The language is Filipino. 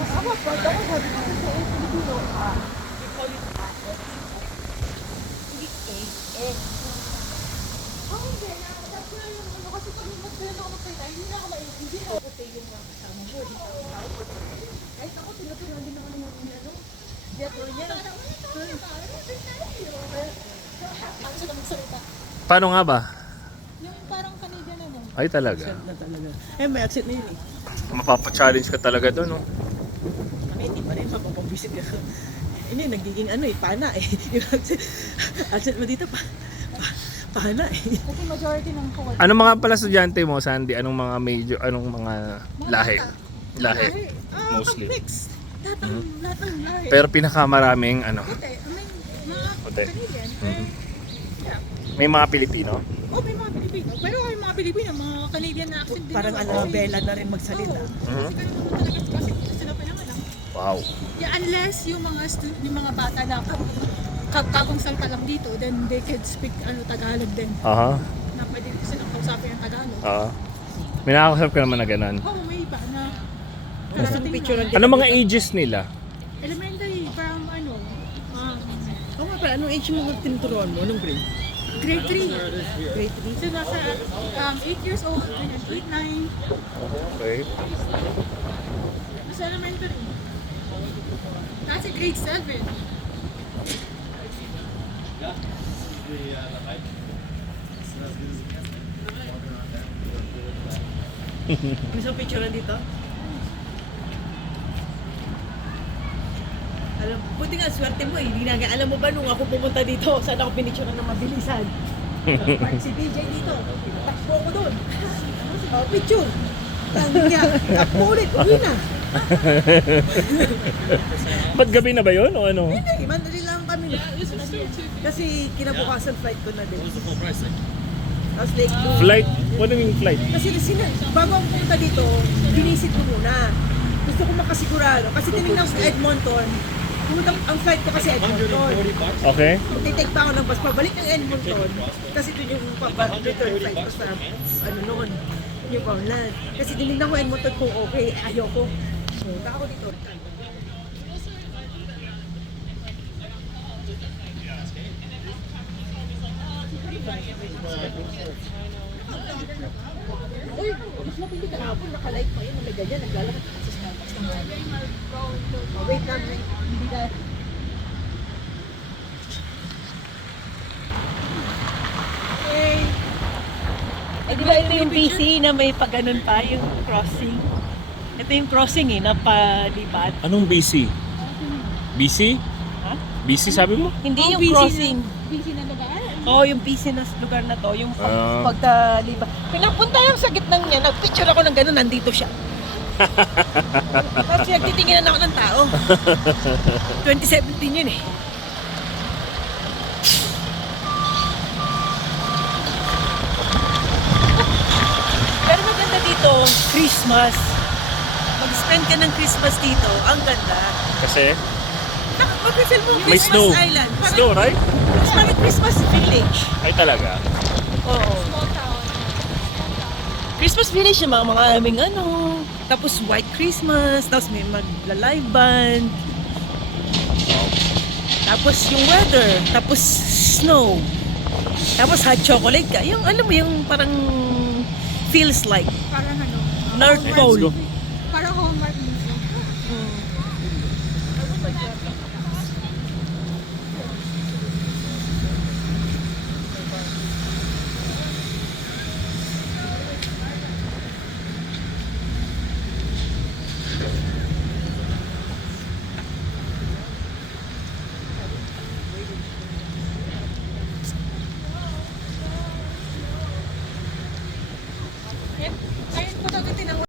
Ako, pag ako sabi ko sa Filipino, we call it ate. Hindi egg. Oh, hindi na. That's na yung ano, kasi pag mag-friend ako magsalita, hindi na ako maintindihan. Hindi na ako yung mga kasama mo. Kahit ako, tinutunan din ako ng mga ano. Diyato niya. Ako sila magsalita. Paano nga ba? Yung parang Canadian ano. Ay talaga. Na talaga. Eh, may accent na yun eh. Mapapa-challenge ka talaga doon, no? Kami, hindi pa rin mapapabisit ka. Hindi, nagiging ano eh, pana eh. Yung accent mo dito, pana eh. Kasi majority ng kuwan. Ano mga pala estudyante mo, Sandy? Anong mga major, anong mga lahi? Lahi. Mostly. Mix. Lahat ng lahi. Pero pinakamaraming ano, Puti, mga Puti. Canadian. Yeah. may mga Pilipino. Oh, may mga Pilipino. Pero may mga Pilipino, mga Canadian na accent din. Parang naman. Alabella na rin magsalita. Mhm. Kasi ganun naman talaga kasi sila pa naman. Wow. Yeah, unless yung mga bata na kagong salta lang dito, then they could speak Tagalog din. Aha. Na pwede silang kausapin ang Tagalog. May nakakausap ka naman na ganun. Oh, may iba na Gusto karating picture na lang Ano mga ages nila? elementary from Oo nga pala, anong age mo tinuturuan mo? Anong grade? grade 3. Grade 3? So nasa 8 years old, 8, 9, Okay. nasa elementary. Kasi grade 7. Gusto picture lang dito? Buti nga, swerte mo eh. Alam mo ba nung ako pumunta dito, saan ako pinicture ng mabilisan? Si BJ dito, takbo ko doon. Oh, picture. Tangya, takbo ulit, uwi na. Ba't gabi na ba yun o ano? Hindi, mandali lang kami. Kasi kinabukasan flight ko na din. Tapos like, Flight? What do you mean flight? kasi bago ako pumunta dito, binisit ko muna. Gusto ko makasigurado. Kasi tinignan ko sa Edmonton. Ang flight ko kasi Edmonton. Okay. Magtitake pa ako ng bus pabalik ng Edmonton. Kasi doon yung return flight ko sa noon. New Foundland. Kasi tinignan ko Edmonton kung okay. Ayoko. So, ako dito. Uy, mas mapindi ka hapon, naka-like pa yun, may ganyan, naglalakad ka sa Starbucks ng oh, wait lang, hindi na. Okay. Eh, di ba ito yung BC na may pag-ganun pa, yung crossing? Ito yung crossing na palipat. Anong BC? BC? Ha? BC sabi mo? Hindi yung busy crossing. Busy na lugar. Oo, yung BC na lugar na to, yung Ah. pagtalipat. Pinapunta lang sa gitnang niya, nagpicture ako ng ganun, nandito siya. Tapos nagtitinginan ako ng tao. 2017 yun eh. Pero maganda dito, Christmas. Mag-spend ka ng Christmas dito, ang ganda. Kasi Mag-feel mo may Christmas snow. Island. Snow, right? Parang Christmas Village. Ay talaga. Oo. Small town. Christmas Village yung mga aming ano. Tapos White Christmas. Tapos may magla-live band. Tapos yung weather. Tapos snow. Tapos hot chocolate ka. Yung alam mo yung parang feels like Parang North Pole. Let's go.